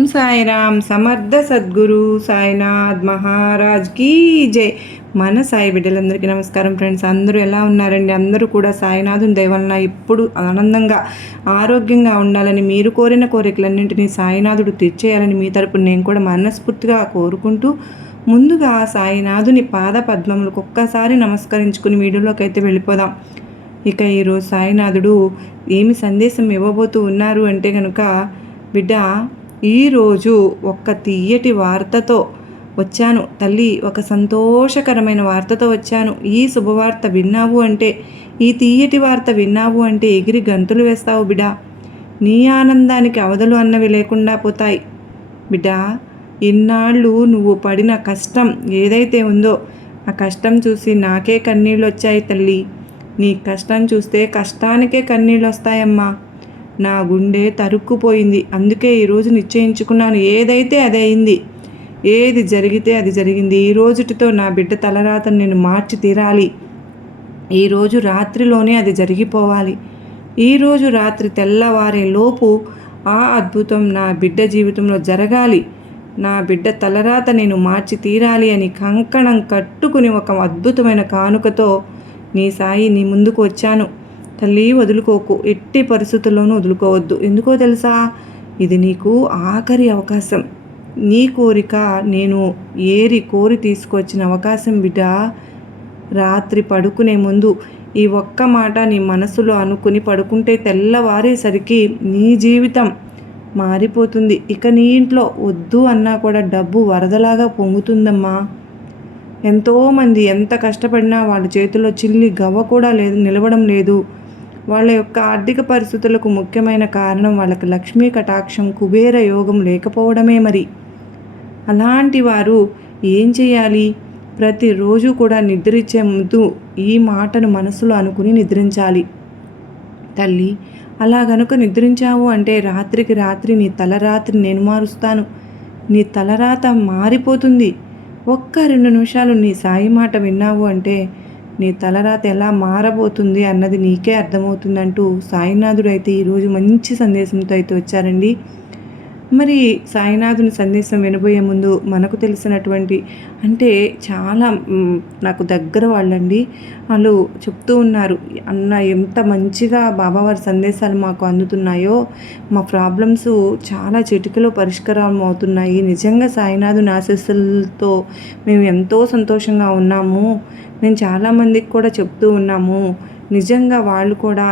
ఓం సాయిరామ్ సమర్థ సద్గురు సాయినాథ్ మహారాజ్ కీ జై. మన సాయి బిడ్డలందరికీ నమస్కారం ఫ్రెండ్స్. అందరూ ఎలా ఉన్నారండి? అందరూ కూడా సాయినాథుని దయవలన ఎప్పుడు ఆనందంగా ఆరోగ్యంగా ఉండాలని మీరు కోరిన కోరికలన్నింటినీ సాయినాథుడు తీర్చేయాలని మీ తరపున నేను కూడా మనస్ఫూర్తిగా కోరుకుంటూ ముందుగా సాయినాథుని పాద పద్మములకు ఒక్కసారి నమస్కరించుకుని వీడియోలోకి అయితే వెళ్ళిపోదాం. ఇక ఈరోజు సాయినాథుడు ఏమి సందేశం ఇవ్వబోతూ ఉన్నారు అంటే కనుక బిడ్డ ఈరోజు ఒక్క తీయటి వార్తతో వచ్చాను. తల్లి ఒక సంతోషకరమైన వార్తతో వచ్చాను. ఈ శుభవార్త విన్నావు అంటే ఈ తీయటి వార్త విన్నావు అంటే ఎగిరి గంతులు వేస్తావు బిడా. నీ ఆనందానికి అవధులు అన్నవి లేకుండా పోతాయి. బిడ్డా ఇన్నాళ్ళు నువ్వు పడిన కష్టం ఏదైతే ఉందో ఆ కష్టం చూసి నాకే కన్నీళ్ళు వచ్చాయి తల్లి. నీ కష్టం చూస్తే కష్టానికే కన్నీళ్ళు వస్తాయమ్మా నా గుండె తరుక్కుపోయింది. అందుకే ఈరోజు నిశ్చయించుకున్నాను. ఏదైతే అదే అయింది ఏది జరిగితే అది జరిగింది. ఈ రోజుటితో నా బిడ్డ తలరాతను నేను మార్చి తీరాలి. ఈరోజు రాత్రిలోనే అది జరిగిపోవాలి. ఈరోజు రాత్రి తెల్లవారే లోపు ఆ అద్భుతం నా బిడ్డ జీవితంలో జరగాలి. నా బిడ్డ తలరాత నేను మార్చి తీరాలి అని కంకణం కట్టుకుని ఒక అద్భుతమైన కానుకతో నీ సాయి నీ ముందుకు వచ్చాను. తల్లి వదులుకోకు. ఎట్టి పరిస్థితుల్లోనూ వదులుకోవద్దు. ఎందుకో తెలుసా? ఇది నీకు ఆఖరి అవకాశం. నీ కోరిక నేను ఏరి కోరి తీసుకొచ్చిన అవకాశం బిడ్డ రాత్రి పడుకునే ముందు ఈ ఒక్క మాట నీ మనసులో అనుకుని పడుకుంటే తెల్లవారేసరికి నీ జీవితం మారిపోతుంది. ఇక నీ ఇంట్లో వద్దు అన్నా కూడా డబ్బు వరదలాగా పొంగుతుందమ్మా. ఎంతోమంది ఎంత కష్టపడినా వాళ్ళ చేతిలో చిల్లి గవ్వ కూడా లేదు నిలవడం లేదు. వాళ్ళ యొక్క ఆర్థిక పరిస్థితులకు ముఖ్యమైన కారణం వాళ్ళకి లక్ష్మీ కటాక్షం కుబేర యోగం లేకపోవడమే మరి. అలాంటి వారు ఏం చేయాలి? ప్రతిరోజు కూడా నిద్రించే ముందు ఈ మాటను మనసులో అనుకుని నిద్రించాలి. తల్లి అలా గనుక నిద్రించావు అంటే రాత్రికి రాత్రి నీ తలరాత్రి నేను మారుస్తాను. నీ తలరాత మారిపోతుంది. ఒక్క రెండు నిమిషాలు నీ సాయి మాట విన్నావు అంటే నీ తలరాత ఎలా మారబోతుంది అన్నది నీకే అర్థమవుతుందంటూ సాయినాథుడు అయితే ఈరోజు మంచి సందేశంతో అయితే వచ్చారండి. మరి సాయినాథుని సందేశం వినబోయే ముందు మనకు తెలిసినటువంటి అంటే చాలా నాకు దగ్గర వాళ్ళండి. వాళ్ళు చెప్తూ ఉన్నారు అన్న ఎంత మంచిగా బాబావారి సందేశాలు మాకు అందుతున్నాయో మా ప్రాబ్లమ్స్ చాలా చిటికలో పరిష్కారం అవుతున్నాయి. నిజంగా సాయినాథుని ఆశస్సులతో మేము ఎంతో సంతోషంగా ఉన్నాము. మేము చాలామందికి కూడా చెప్తూ ఉన్నాము. నిజంగా వాళ్ళు కూడా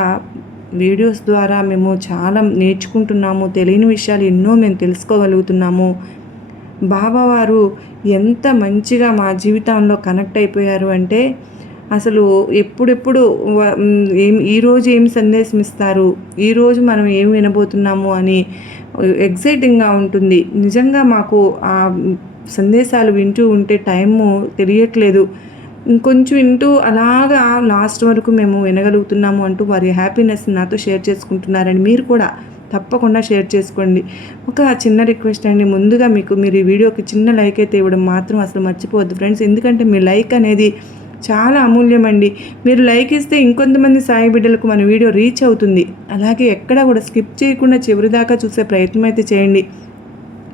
వీడియోస్ ద్వారా మేము చాలా నేర్చుకుంటున్నాము తెలియని విషయాలు ఎన్నో మేము తెలుసుకోగలుగుతున్నాము. బాబావారు ఎంత మంచిగా మా జీవితంలో కనెక్ట్ అయిపోయారు అంటే అసలు ఎప్పుడెప్పుడు ఏం ఈరోజు ఏం సందేశం ఇస్తారు ఈరోజు మనం ఏం వినబోతున్నాము అని ఎగ్జైటింగ్గా ఉంటుంది. నిజంగా మాకు ఆ సందేశాలు వింటూ ఉంటే టైము తెలియట్లేదు. ఇంకొంచెం వింటూ అలాగా లాస్ట్ వరకు మేము వినగలుగుతున్నాము అంటూ వారి హ్యాపీనెస్ నాతో షేర్ చేసుకుంటున్నారని మీరు కూడా తప్పకుండా షేర్ చేసుకోండి. ఒక చిన్న రిక్వెస్ట్ అండి. ముందుగా మీకు మీరు ఈ వీడియోకి చిన్న లైక్ అయితే ఇవ్వడం మాత్రం అసలు మర్చిపోవద్దు ఫ్రెండ్స్. ఎందుకంటే మీ లైక్ అనేది చాలా అమూల్యమండి మీరు లైక్ ఇస్తే ఇంకొంతమంది సాయి బిడ్డలకు మన వీడియో రీచ్ అవుతుంది. అలాగే ఎక్కడ కూడా స్కిప్ చేయకుండా చివరిదాకా చూసే ప్రయత్నం అయితే చేయండి.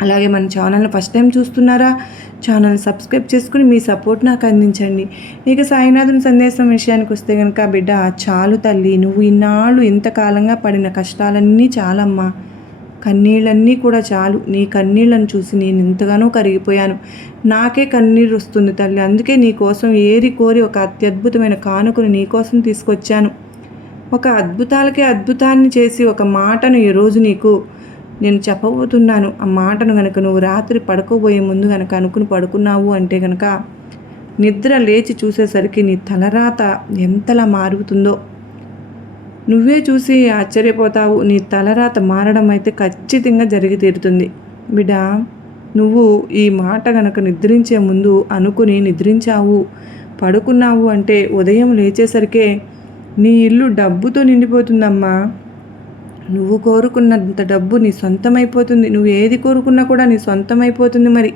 అలాగే మన ఛానల్ని ఫస్ట్ టైం చూస్తున్నారా? ఛానల్ సబ్స్క్రైబ్ చేసుకుని మీ సపోర్ట్ నాకు అందించండి. ఇక సాయినాథుని సందేశం విషయానికి వస్తే కనుక బిడ్డ చాలు తల్లి నువ్వు ఇన్నాళ్ళు ఇంతకాలంగా పడిన కష్టాలన్నీ చాలమ్మా. కన్నీళ్ళన్నీ కూడా చాలు. నీ కన్నీళ్ళను చూసి నేను ఎంతగానో కరిగిపోయాను. నాకే కన్నీరు వస్తుంది తల్లి. అందుకే నీ కోసం ఏరి కోరి ఒక అత్యద్భుతమైన కానుకను నీ కోసం తీసుకొచ్చాను. ఒక అద్భుతాలకే అద్భుతాన్ని చేసి ఒక మాటను ఈరోజు నీకు నేను చెప్పబోతున్నాను. ఆ మాటను గనక నువ్వు రాత్రి పడుకోబోయే ముందు గనక అనుకుని పడుకున్నావు అంటే గనక నిద్ర లేచి చూసేసరికి నీ తలరాత ఎంతలా మారుతుందో. నువ్వే చూసి ఆశ్చర్యపోతావు. నీ తలరాత మారడం అయితే ఖచ్చితంగా జరిగి తీరుతుంది. బిడ్డ నువ్వు ఈ మాట గనక నిద్రించే ముందు అనుకుని నిద్రించావు పడుకున్నావు అంటే ఉదయం లేచేసరికే నీ ఇల్లు డబ్బుతో నిండిపోతుందమ్మా. నువ్వు కోరుకున్నంత డబ్బు నీ సొంతమైపోతుంది. నువ్వు ఏది కోరుకున్నా కూడా నీ సొంతమైపోతుంది మరి.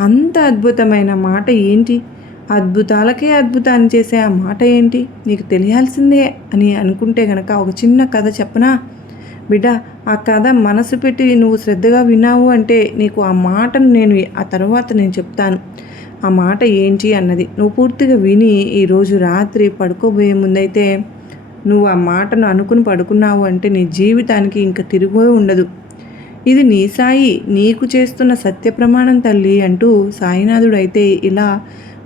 అంత అద్భుతమైన మాట ఏంటి? అద్భుతాలకే అద్భుతాన్ని చేసే ఆ మాట ఏంటి? నీకు తెలియాల్సిందే అని అనుకుంటే గనక ఒక చిన్న కథ చెప్పనా? బిడ్డ ఆ కథ మనసు పెట్టి నువ్వు శ్రద్ధగా విన్నావు అంటే నీకు ఆ మాటను నేను ఆ తర్వాత నేను చెప్తాను. ఆ మాట ఏంటి అన్నది నువ్వు పూర్తిగా విని ఈరోజు రాత్రి పడుకోబోయే ముందైతే నువ్వు ఆ మాటను అనుకుని పడుకున్నావు అంటే నీ జీవితానికి ఇంకా తిరిగిపోయి ఉండదు. ఇది నీ సాయి నీకు చేస్తున్న సత్య ప్రమాణం తల్లి అంటూ సాయినాథుడు అయితే ఇలా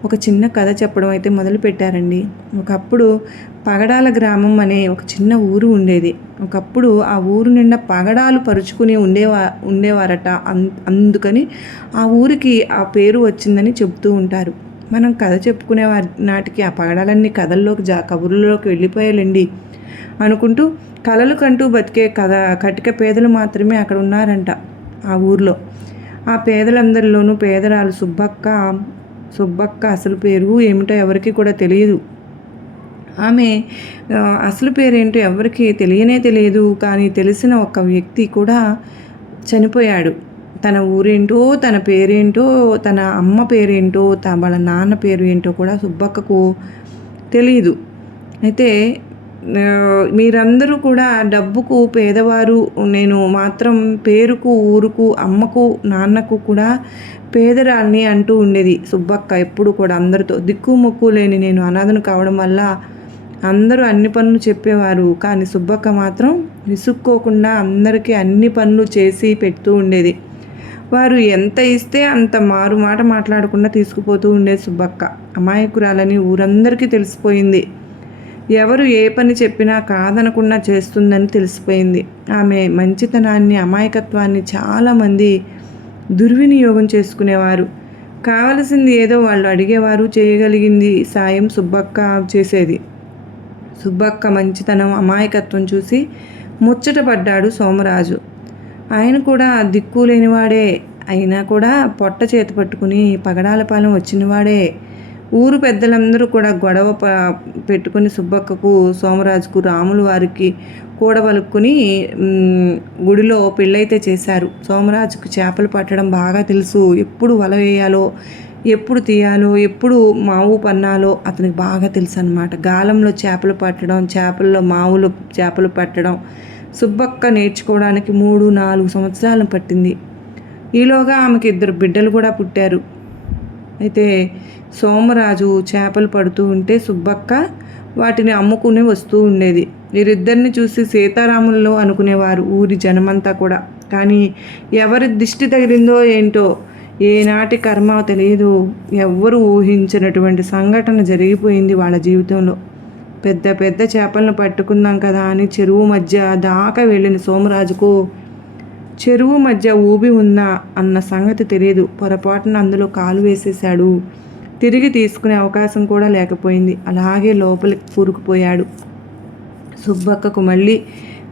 ఒక చిన్న కథ చెప్పడం అయితే మొదలుపెట్టారండి. ఒకప్పుడు పగడాల గ్రామం అనే ఒక చిన్న ఊరు ఉండేది. ఒకప్పుడు ఆ ఊరు నిండా పగడాలు పరుచుకుని ఉండేవా ఉండేవారట. అందుకని ఆ ఊరికి ఆ పేరు వచ్చిందని చెబుతూ ఉంటారు. మనం కథ చెప్పుకునే వారి నాటికి ఆ పగడాలన్నీ కథల్లోకి జా కబుర్లలోకి వెళ్ళిపోయాలండి అనుకుంటూ కలలు కంటూ బతికే కథ కటిక పేదలు మాత్రమే అక్కడ ఉన్నారంట ఆ ఊర్లో. ఆ పేదలందరిలోనూ పేదరాలు సుబ్బక్క సుబ్బక్క అసలు పేరు ఏమిటో ఎవరికి కూడా తెలియదు. ఆమె అసలు పేరేంటో ఎవరికి తెలియనే తెలియదు. కానీ తెలిసిన ఒక వ్యక్తి కూడా చనిపోయాడు. తన ఊరేంటో తన పేరేంటో తన అమ్మ పేరేంటో తన వాళ్ళ నాన్న పేరు ఏంటో కూడా సుబ్బక్కకు తెలియదు అయితే మీరందరూ కూడా డబ్బుకు పేదవారు నేను మాత్రం పేరుకు ఊరుకు అమ్మకు నాన్నకు కూడా పేదరాల్ని అంటూ ఉండేది సుబ్బక్క ఎప్పుడు కూడా అందరితో. దిక్కు మొక్కు లేని నేను అనాథను కావడం వల్ల అందరూ అన్ని పనులు చెప్పేవారు. కానీ సుబ్బక్క మాత్రం విసుక్కోకుండా అందరికీ అన్ని పనులు చేసి పెడుతూ ఉండేది. వారు ఎంత ఇస్తే అంత మారు మాట మాట్లాడకుండా తీసుకుపోతూ ఉండేది సుబ్బక్క. అమాయకురాలని ఊరందరికీ తెలిసిపోయింది. ఎవరు ఏ పని చెప్పినా కాదనకుండా చేస్తుందని తెలిసిపోయింది. ఆమె మంచితనాన్ని అమాయకత్వాన్ని చాలామంది దుర్వినియోగం చేసుకునేవారు. కావలసింది ఏదో వాళ్ళు అడిగేవారు చేయగలిగింది సాయం సుబ్బక్క చేసేది. సుబ్బక్క మంచితనం అమాయకత్వం చూసి ముచ్చటపడ్డాడు సోమరాజు. ఆయన కూడా దిక్కు లేనివాడే. అయినా కూడా పొట్ట చేతి పట్టుకుని పగడాలపాలెం వచ్చినవాడే. ఊరు పెద్దలందరూ కూడా గొడవ ప పెట్టుకుని సుబ్బక్కకు సోమరాజుకు రాములు వారికి కూడబలుక్కుని గుడిలో పెళ్ళైతే చేశారు. సోమరాజుకు చేపలు పట్టడం బాగా తెలుసు. ఎప్పుడు వల వేయాలో ఎప్పుడు తీయాలో ఎప్పుడు మావు పన్నాలో అతనికి బాగా తెలుసు అనమాట గాలంలో చేపలు పట్టడం చేపల్లో మావులు చేపలు పట్టడం సుబ్బక్క నేర్చుకోవడానికి మూడు నాలుగు సంవత్సరాలు పట్టింది. ఈలోగా ఆమెకి ఇద్దరు బిడ్డలు కూడా పుట్టారు. అయితే సోమరాజు చేపలు పడుతూ ఉంటే సుబ్బక్క వాటిని అమ్ముకుని వస్తూ ఉండేది. వీరిద్దరిని చూసి సీతారాముల్లో అనుకునేవారు ఊరి జనమంతా కూడా. కానీ ఎవరి దిష్టి తగిలిందో ఏంటో ఏనాటి కర్మ తెలియదు. ఎవ్వరూ ఊహించినటువంటి సంఘటన జరిగిపోయింది వాళ్ళ జీవితంలో. పెద్ద పెద్ద చేపలను పట్టుకుందాం కదా అని చెరువు మధ్య దాకా వెళ్ళిన సోమరాజుకు చెరువు మధ్య ఊబి ఉందా అన్న సంగతి తెలియదు. పొరపాటున అందులో కాలు వేసేశాడు. తిరిగి తీసుకునే అవకాశం కూడా లేకపోయింది. అలాగే లోపలికి కూరుకుపోయాడు. సుబ్బక్కకు మళ్ళీ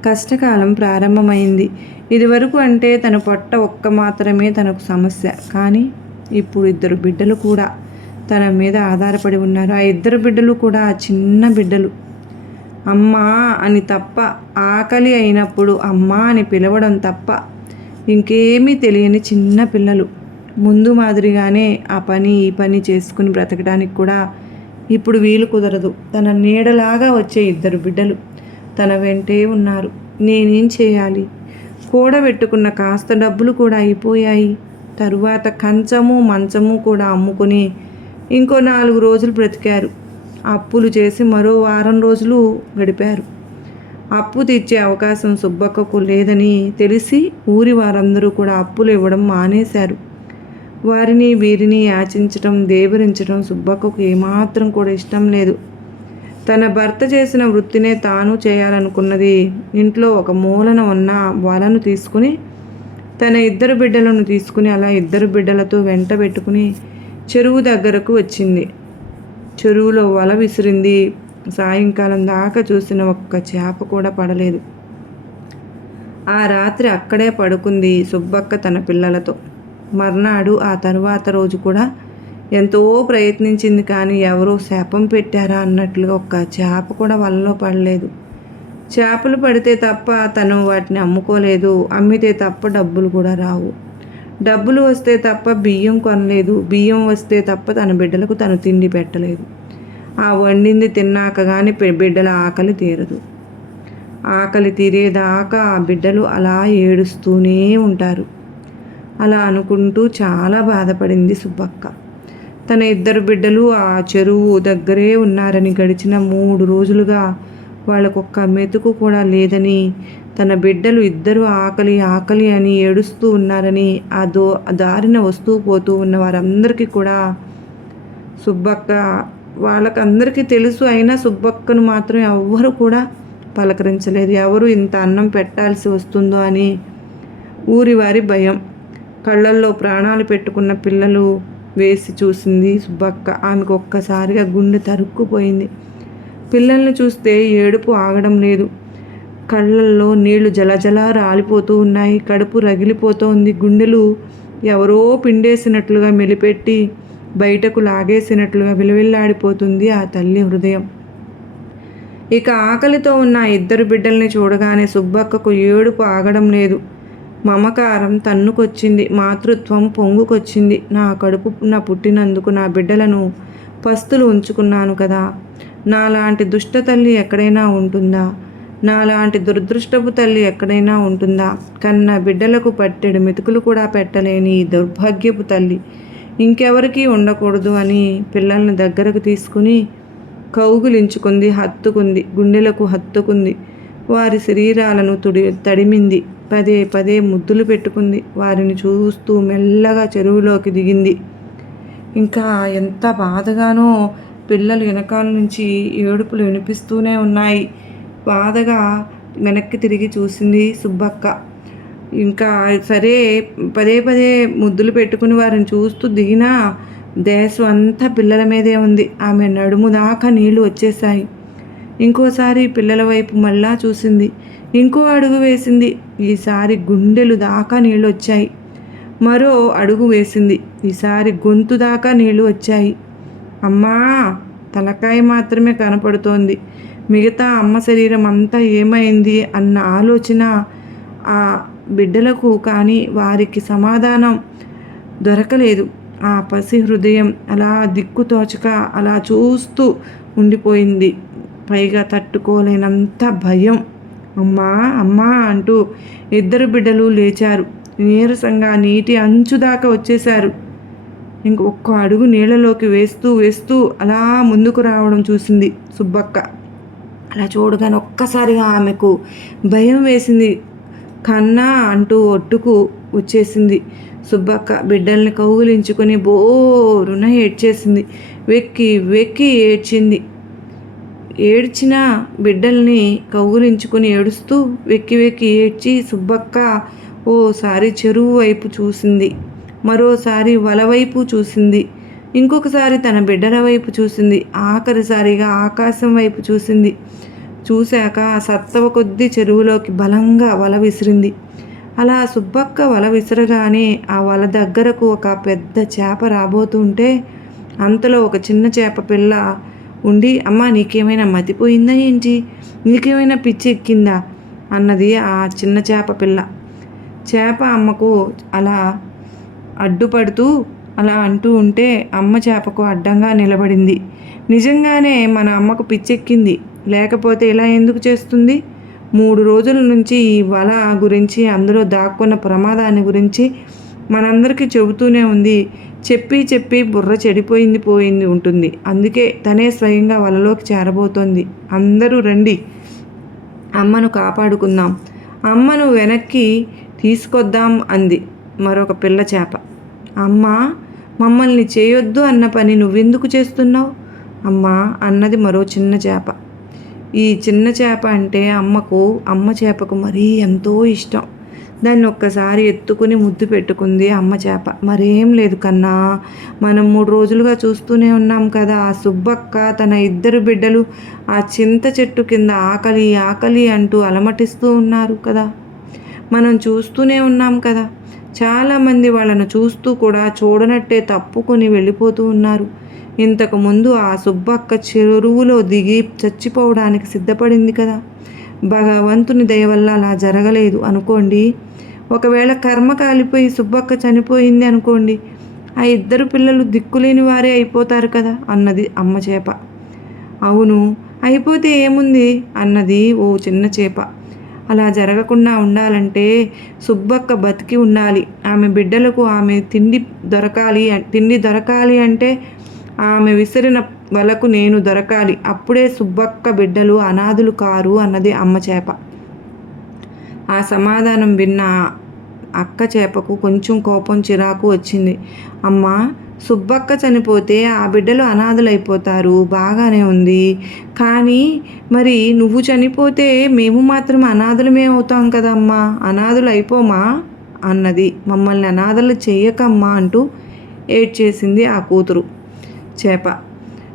కష్టకాలం ప్రారంభమైంది. ఇదివరకు అంటే తన పొట్ట ఒక్క మాత్రమే తనకు సమస్య. కానీ ఇప్పుడు ఇద్దరు బిడ్డలు కూడా తన మీద ఆధారపడి ఉన్నారు. ఆ ఇద్దరు బిడ్డలు కూడా చిన్న బిడ్డలు. అమ్మా అని తప్ప ఆకలి అయినప్పుడు అమ్మా అని పిలవడం తప్ప ఇంకేమీ తెలియని చిన్న పిల్లలు. ముందు మాదిరిగానే ఆ పని ఈ పని చేసుకుని బ్రతకడానికి కూడా ఇప్పుడు వీలు కుదరదు. తన నీడలాగా వచ్చే ఇద్దరు బిడ్డలు తన వెంటే ఉన్నారు. నేనేం చేయాలి? కూడబెట్టుకున్న కాస్త డబ్బులు కూడా అయిపోయాయి. తరువాత కంచము మంచము కూడా అమ్ముకొని ఇంకో నాలుగు రోజులు బ్రతికారు. అప్పులు చేసి మరో వారం రోజులు గడిపారు. అప్పు తెచ్చే అవకాశం సుబ్బక్కకు లేదని తెలిసి ఊరి వారందరూ కూడా అప్పులు ఇవ్వడం మానేశారు. వారిని వీరిని యాచించడం దేవరించడం సుబ్బక్కకు ఏమాత్రం కూడా ఇష్టం లేదు. తన భర్త చేసిన వృత్తినే తాను చేయాలనుకున్నది ఇంట్లో ఒక మూలన ఉన్న వలను తీసుకుని తన ఇద్దరు బిడ్డలను తీసుకుని అలా ఇద్దరు బిడ్డలతో వెంట పెట్టుకుని చెరువు దగ్గరకు వచ్చింది. చెరువులో వల విసిరింది. సాయంకాలం దాకా చూసిన ఒక్క చేప కూడా పడలేదు. ఆ రాత్రి అక్కడే పడుకుంది సుబ్బక్క తన పిల్లలతో. మర్నాడు ఆ తరువాత రోజు కూడా ఎంతో ప్రయత్నించింది కానీ ఎవరో శాపం పెట్టారా అన్నట్లుగా ఒక్క చేప కూడా వలలో పడలేదు. చేపలు పడితే తప్ప తను వాటిని అమ్ముకోలేదు. అమ్మితే తప్ప డబ్బులు కూడా రావు. డబ్బులు వస్తే తప్ప బియ్యం కొనలేదు. బియ్యం వస్తే తప్ప తన బిడ్డలకు తను తిండి పెట్టలేదు. ఆ వండింది తిన్నాక కానీ బిడ్డల ఆకలి తీరదు. ఆకలి తీరేదాకా ఆ బిడ్డలు అలా ఏడుస్తూనే ఉంటారు. అలా అనుకుంటూ చాలా బాధపడింది సుబ్బక్క. తన ఇద్దరు బిడ్డలు ఆ చెరువు దగ్గరే ఉన్నారని గడిచిన మూడు రోజులుగా వాళ్ళకొక్క మెతుకు కూడా లేదని తన బిడ్డలు ఇద్దరు ఆకలి ఆకలి అని ఏడుస్తూ ఉన్నారని ఆ దో దారిన వస్తూ పోతూ ఉన్న వారందరికీ కూడా సుబ్బక్క వాళ్ళకందరికీ తెలుసు అయినా సుబ్బక్కను మాత్రం ఎవ్వరు కూడా పలకరించలేదు. ఎవరు ఇంత అన్నం పెట్టాల్సి వస్తుందో అని ఊరి వారి భయం. కళ్ళల్లో ప్రాణాలు పెట్టుకున్న పిల్లలు వేసి చూసింది సుబ్బక్క. ఆమెకు ఒక్కసారిగా గుండె తరుక్కుపోయింది. పిల్లల్ని చూస్తే ఏడుపు ఆగడం లేదు. కళ్ళల్లో నీళ్ళు జలజల రాలిపోతూ ఉన్నాయి. కడుపు రగిలిపోతోంది. గుండెలు ఎవరో పిండేసినట్లుగా మెలిపెట్టి బయటకు లాగేసినట్లుగా విలవిల్లాడిపోతుంది ఆ తల్లి హృదయం. ఇక ఆకలితో ఉన్న ఇద్దరు బిడ్డల్ని చూడగానే సుబ్బక్కకు ఏడుపు ఆగడం లేదు. మమకారం తన్నుకొచ్చింది. మాతృత్వం పొంగుకొచ్చింది. నా కడుపు నా పుట్టినందుకు నా బిడ్డలను పస్తులు ఉంచుకున్నాను కదా. నాలాంటి దుష్ట తల్లి ఎక్కడైనా ఉంటుందా? నాలాంటి దురదృష్టపు తల్లి ఎక్కడైనా ఉంటుందా? కన్న బిడ్డలకు పట్టెడు మెతుకులు కూడా పెట్టలేని ఈ దౌర్భాగ్యపు తల్లి. ఇంకెవరికీ ఉండకూడదు అని పిల్లల్ని దగ్గరకు తీసుకుని కౌగులించుకుంది హత్తుకుంది గుండెలకు హత్తుకుంది. వారి శరీరాలను తుడి తడిమింది. పదే పదే ముద్దులు పెట్టుకుంది. వారిని చూస్తూ మెల్లగా చెరువులోకి దిగింది. ఇంకా ఎంత బాధగానో పిల్లలు వెనకాల నుంచి ఏడుపులు వినిపిస్తూనే ఉన్నాయి. బాధగా వెనక్కి తిరిగి చూసింది సుబ్బక్క. ఇంకా సరే పదే పదే ముద్దులు పెట్టుకుని వారిని చూస్తూ దిగినా దేశం అంతా పిల్లల మీదే ఉంది. ఆమె నడుము దాకా నీళ్ళు వచ్చేసాయి ఇంకోసారి పిల్లల వైపు మళ్ళా చూసింది. ఇంకో అడుగు వేసింది. ఈసారి గుండెలు దాకా నీళ్ళు వచ్చాయి. మరో అడుగు వేసింది. ఈసారి గొంతు దాకా నీళ్ళు వచ్చాయి. అమ్మా తలకాయ మాత్రమే కనపడుతోంది. మిగతా అమ్మ శరీరం అంతా ఏమైంది అన్న ఆలోచన ఆ బిడ్డలకు కానీ వారికి సమాధానం దొరకలేదు. ఆ పసి హృదయం అలా దిక్కుతోచక అలా చూస్తూ ఉండిపోయింది. పైగా తట్టుకోలేనంత భయం. అమ్మా అమ్మా అంటూ ఇద్దరు బిడ్డలు లేచారు. నీరసంగా నీటి అంచు దాకా వచ్చేశారు. ఇంకొక అడుగు నీళ్ళలోకి వేస్తూ వేస్తూ అలా ముందుకు రావడం చూసింది సుబ్బక్క. అలా చూడగానే ఒక్కసారిగా ఆమెకు భయం వేసింది. కన్నా అంటూ ఒట్టుకు వచ్చేసింది. సుబ్బక్క బిడ్డల్ని కౌగులించుకొని బోరున ఏడ్చేసింది. వెక్కి వెక్కి ఏడ్చింది. ఏడ్చిన బిడ్డల్ని కౌగులించుకుని ఏడుస్తూ వెక్కి వెక్కి ఏడ్చి సుబ్బక్క ఓసారి చెరువు వైపు చూసింది. మరోసారి వల వైపు చూసింది. ఇంకొకసారి తన బిడ్డల వైపు చూసింది. ఆఖరిసారిగా ఆకాశం వైపు చూసింది. చూశాక సత్తవ కొద్దీ చెరువులోకి బలంగా వల విసిరింది. అలా సుబ్బక్క వల విసరగానే ఆ వల దగ్గరకు ఒక పెద్ద చేప రాబోతుంటే అంతలో ఒక చిన్న చేప పిల్ల ఉండి అమ్మ నీకేమైనా మతిపోయిందా ఏంటి? నీకేమైనా పిచ్చి ఎక్కిందా అన్నది ఆ చిన్న చేప పిల్ల. చేప అమ్మకు అలా అడ్డుపడుతూ అలా అంటూ ఉంటే అమ్మ చేపకు అడ్డంగా నిలబడింది. నిజంగానే మన అమ్మకు పిచ్చెక్కింది. లేకపోతే ఇలా ఎందుకు చేస్తుంది? మూడు రోజుల నుంచి ఈ వల గురించి అందులో దాక్కున్న ప్రమాదాన్ని గురించి మనందరికీ చెబుతూనే ఉంది. చెప్పి చెప్పి బుర్ర చెడిపోయింది పోయింది ఉంటుంది. అందుకే తనే స్వయంగా వలలోకి చేరబోతోంది. అందరూ రండి. అమ్మను కాపాడుకుందాం. అమ్మను వెనక్కి తీసుకొద్దాం అంది. మరొక పిల్ల చేప. అమ్మ మమ్మల్ని చేయొద్దు అన్న పని నువ్వెందుకు చేస్తున్నావు? అమ్మా అన్నది మరో చిన్న చేప. ఈ చిన్న చేప అంటే అమ్మకు అమ్మ చేపకు మరీ ఎంతో ఇష్టం. దాన్ని ఒక్కసారి ఎత్తుకుని ముద్దు పెట్టుకుంది అమ్మ చేప. మరేం లేదు కన్నా మనం మూడు రోజులుగా చూస్తూనే ఉన్నాం కదా ఆ సుబ్బక్క తన ఇద్దరు బిడ్డలు ఆ చింత చెట్టు కింద ఆకలి ఆకలి అంటూ అలమటిస్తూ ఉన్నారు కదా. మనం చూస్తూనే ఉన్నాం కదా చాలామంది వాళ్ళను చూస్తూ కూడా చూడనట్టే తప్పుకొని వెళ్ళిపోతూ ఉన్నారు. ఇంతకు ముందు ఆ సుబ్బక్క చెరువులో దిగి చచ్చిపోవడానికి సిద్ధపడింది కదా. భగవంతుని దయ వల్ల అలా జరగలేదు అనుకోండి. ఒకవేళ కర్మ కాలిపోయి సుబ్బక్క చనిపోయింది అనుకోండి ఆ ఇద్దరు పిల్లలు దిక్కులేని వారే అయిపోతారు కదా అన్నది అమ్మ చేప. అవును అయిపోతే ఏముంది? అన్నది ఓ చిన్న చేప. అలా జరగకుండా ఉండాలంటే సుబ్బక్క బతికి ఉండాలి. ఆమె బిడ్డలకు ఆమె తిండి దొరకాలి తిండి దొరకాలి అంటే ఆమె విసిరిన వలకు నేను దొరకాలి. అప్పుడే సుబ్బక్క బిడ్డలు అనాథులు కారు అన్నది అమ్మ చేప. ఆ సమాధానం విన్న అక్క చేపకు కొంచెం కోపం చిరాకు వచ్చింది. అమ్మ సుబ్బక్క చనిపోతే ఆ బిడ్డలు అనాథలైపోతారు బాగానే ఉంది. కానీ మరి నువ్వు చనిపోతే మేము మాత్రం అనాథలమే అవుతాం కదమ్మా. అనాథలు అయిపోమా అన్నది. మమ్మల్ని అనాథలు చెయ్యకమ్మా అంటూ ఏడ్చేసింది ఆ కూతురు చేప.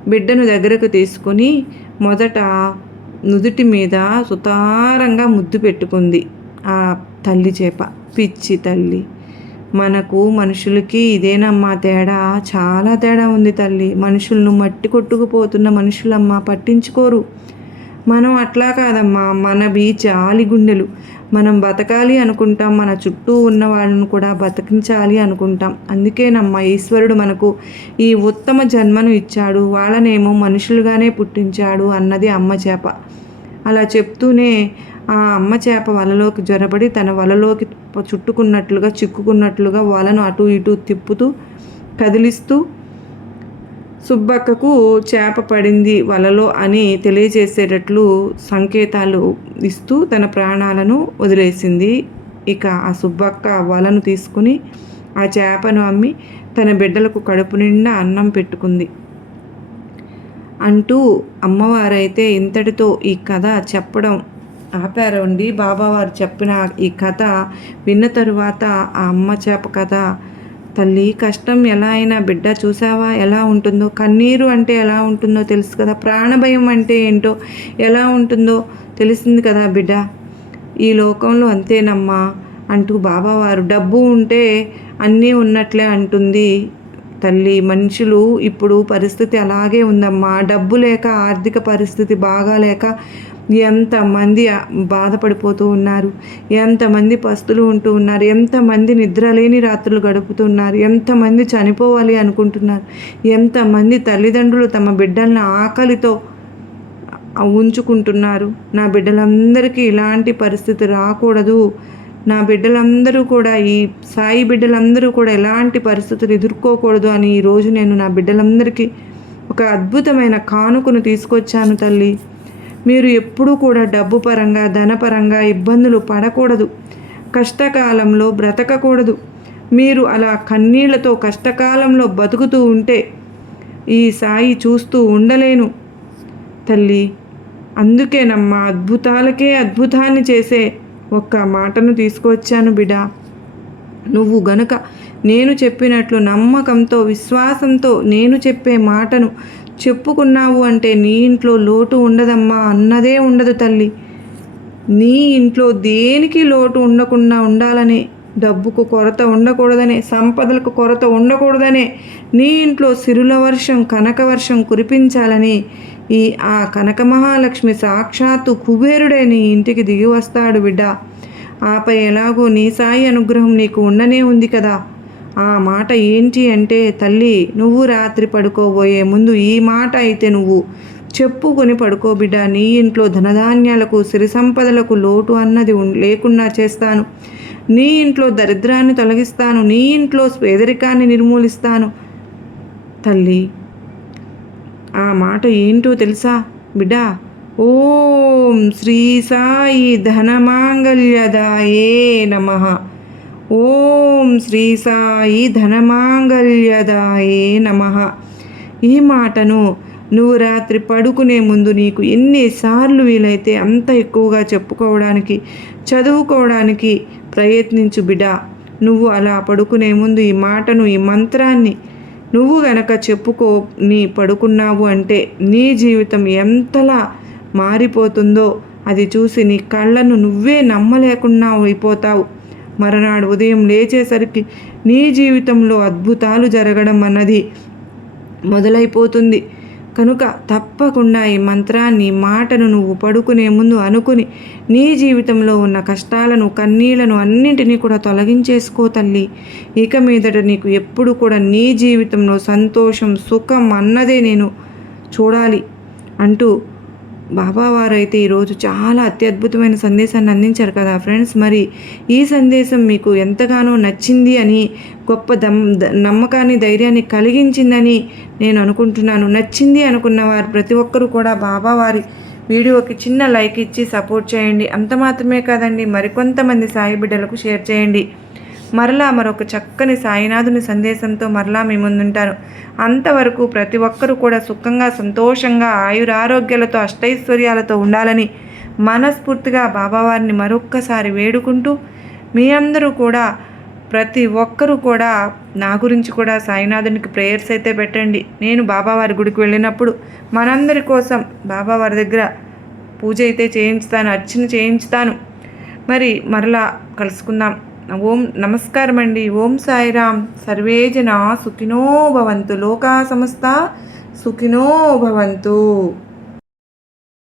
బిడ్డను దగ్గరకు తీసుకుని మొదట నుదుటి మీద సుతారంగా ముద్దు పెట్టుకుంది ఆ తల్లి చేప. పిచ్చి తల్లి. మనకు మనుషులకి ఇదేనమ్మా తేడా? చాలా తేడా ఉంది తల్లి. మనుషులను మట్టి కొట్టుకుపోతున్న మనుషులమ్మా పట్టించుకోరు. మనం అట్లా కాదమ్మా. మనవి చాలి గుండెలు మనం బతకాలి అనుకుంటాం. మన చుట్టూ ఉన్న వాళ్ళను కూడా బతికించాలి అనుకుంటాం. అందుకేనమ్మా ఈశ్వరుడు మనకు ఈ ఉత్తమ జన్మను ఇచ్చాడు. వాళ్ళనేమో మనుషులుగానే పుట్టించాడు అన్నది అమ్మ చేప. అలా చెప్తూనే ఆ అమ్మ చేప వలలోకి జ్వరబడి తన వలలోకి చుట్టుకున్నట్లుగా చిక్కుకున్నట్లుగా వలను అటు ఇటు తిప్పుతూ కదిలిస్తూ సుబ్బక్కకు చేప పడింది వలలో అని తెలియజేసేటట్లు సంకేతాలు ఇస్తూ తన ప్రాణాలను వదిలేసింది. ఇక ఆ సుబ్బక్క వలను తీసుకుని ఆ చేపను అమ్మి తన బిడ్డలకు కడుపు నిండా అన్నం పెట్టుకుంది. అంటూ అమ్మవారైతే ఇంతటితో ఈ కథ చెప్పడం ఆపారండి. బాబావారు చెప్పిన ఈ కథ విన్న తరువాత ఆ అమ్మ చేప కథ తల్లి కష్టం ఎలా అయినా బిడ్డ చూసావా? ఎలా ఉంటుందో? కన్నీరు అంటే ఎలా ఉంటుందో తెలుసు కదా? ప్రాణభయం అంటే ఏంటో? ఎలా ఉంటుందో తెలిసింది కదా బిడ్డ? ఈ లోకంలో అంతేనమ్మా అంటూ బాబావారు డబ్బు ఉంటే అన్నీ ఉన్నట్లే అంటుంది. తల్లి మనుషులు ఇప్పుడు పరిస్థితి అలాగే ఉందమ్మా. డబ్బు లేక ఆర్థిక పరిస్థితి బాగాలేక ఎంతమంది బాధపడిపోతూ ఉన్నారు ఎంతమంది పస్తులు ఉంటూ ఉన్నారు ఎంతమంది నిద్రలేని రాత్రులు గడుపుతున్నారు ఎంతమంది చనిపోవాలి అనుకుంటున్నారు ఎంతమంది తల్లిదండ్రులు తమ బిడ్డలను ఆకలితో ఉంచుకుంటున్నారు. నా బిడ్డలందరికీ ఇలాంటి పరిస్థితి రాకూడదు. నా బిడ్డలందరూ కూడా ఈ సాయి బిడ్డలందరూ కూడా ఎలాంటి పరిస్థితులు ఎదుర్కోకూడదు అని ఈరోజు నేను నా బిడ్డలందరికీ ఒక అద్భుతమైన కానుకను తీసుకొచ్చాను తల్లి. మీరు ఎప్పుడూ కూడా డబ్బు పరంగా ధనపరంగా ఇబ్బందులు పడకూడదు. కష్టకాలంలో బ్రతకకూడదు. మీరు అలా కన్నీళ్ళతో కష్టకాలంలో బతుకుతూ ఉంటే ఈ సాయి చూస్తూ ఉండలేను. తల్లి అందుకేనమ్మా అద్భుతాలకే అద్భుతాన్ని చేసే ఒక్క మాటను తీసుకువచ్చాను బిడా. నువ్వు గనుక నేను చెప్పినట్లు నమ్మకంతో విశ్వాసంతో నేను చెప్పే మాటను చెప్పుకున్నావు అంటే నీ ఇంట్లో లోటు ఉండదమ్మా అన్నదే ఉండదు తల్లి. నీ ఇంట్లో దేనికి లోటు ఉండకుండా ఉండాలని డబ్బుకు కొరత ఉండకూడదనే సంపదలకు కొరత ఉండకూడదనే నీ ఇంట్లో సిరుల వర్షం కనక వర్షం కురిపించాలని ఈ ఆ కనక మహాలక్ష్మి సాక్షాత్తు కుబేరుడే నీ ఇంటికి దిగి వస్తాడు బిడ్డ. ఆపై ఎలాగో నీ సాయి అనుగ్రహం నీకు ఉండనే ఉంది కదా. ఆ మాట ఏంటి అంటే తల్లి నువ్వు రాత్రి పడుకోబోయే ముందు ఈ మాట అయితే నువ్వు. చెప్పుకొని పడుకోబిడ్డ నీ ఇంట్లో ధనధాన్యాలకు సిరి సంపదలకు లోటు అన్నది లేకుండా చేస్తాను. నీ ఇంట్లో దరిద్రాన్ని తొలగిస్తాను నీ ఇంట్లో పేదరికాన్ని నిర్మూలిస్తాను. తల్లి ఆ మాట ఏంటో తెలుసా బిడ్డ? ఓం శ్రీ సాయి ధనమాంగల్యదాయే నమ. ఓం శ్రీ సాయి ధనమాంగల్యదాయే నమ. ఈ మాటను నువ్వు రాత్రి పడుకునే ముందు నీకు ఎన్నిసార్లు వీలైతే అంత ఎక్కువగా చెప్పుకోవడానికి చదువుకోవడానికి ప్రయత్నించు బిడా నువ్వు అలా పడుకునే ముందు ఈ మాటను ఈ మంత్రాన్ని నువ్వు గనక చెప్పుకో నీ పడుకున్నావు అంటే నీ జీవితం ఎంతలా మారిపోతుందో అది చూసి నీ కళ్ళను నువ్వే నమ్మలేకుండా అయిపోతావు. మరనాడు ఉదయం లేచేసరికి నీ జీవితంలో అద్భుతాలు జరగడం అన్నది మొదలైపోతుంది. కనుక తప్పకుండా ఈ మంత్రాన్ని మాటను నువ్వు పడుకునే ముందు అనుకుని నీ జీవితంలో ఉన్న కష్టాలను కన్నీళ్ళను అన్నింటినీ కూడా తొలగించేసుకో తల్లి. ఇక మీదట నీకు ఎప్పుడు కూడా నీ జీవితంలో సంతోషం సుఖం అన్నదే నేను చూడాలి అంటూ బాబా వారు అయితే ఈరోజు చాలా అత్యద్భుతమైన సందేశాన్ని అందించారు కదా ఫ్రెండ్స్. మరి ఈ సందేశం మీకు ఎంతగానో నచ్చింది అని గొప్ప దమ్ ద- నమ్మకాన్ని ధైర్యాన్ని కలిగించిందని నేను అనుకుంటున్నాను. నచ్చింది అనుకున్న వారు ప్రతి ఒక్కరూ కూడా బాబా వారి వీడియోకి చిన్న లైక్ ఇచ్చి సపోర్ట్ చేయండి. అంత మాత్రమే కాదండి మరికొంతమంది సాయి బిడ్డలకు షేర్ చేయండి. మరలా మరొక చక్కని సాయినాథుని సందేశంతో మరలా మీ ముందుంటాను అంతవరకు ప్రతి ఒక్కరూ కూడా సుఖంగా సంతోషంగా ఆయురారోగ్యాలతో అష్టైశ్వర్యాలతో ఉండాలని మనస్ఫూర్తిగా బాబావారిని మరొక్కసారి వేడుకుంటూ మీ అందరూ కూడా ప్రతి ఒక్కరూ కూడా నా గురించి కూడా సాయినాథునికి ప్రేయర్స్ అయితే పెట్టండి. నేను బాబావారి గుడికి వెళ్ళినప్పుడు మనందరి కోసం బాబావారి దగ్గర పూజ అయితే చేయించుతాను అర్చన చేయించుతాను. మరి మరలా కలుసుకుందాం. ఓం నమస్కారం అండి ఓం సాయిరామ్. సర్వే జన సుఖినో భవంతు. లోకా సమస్త సుఖినో భవంతు.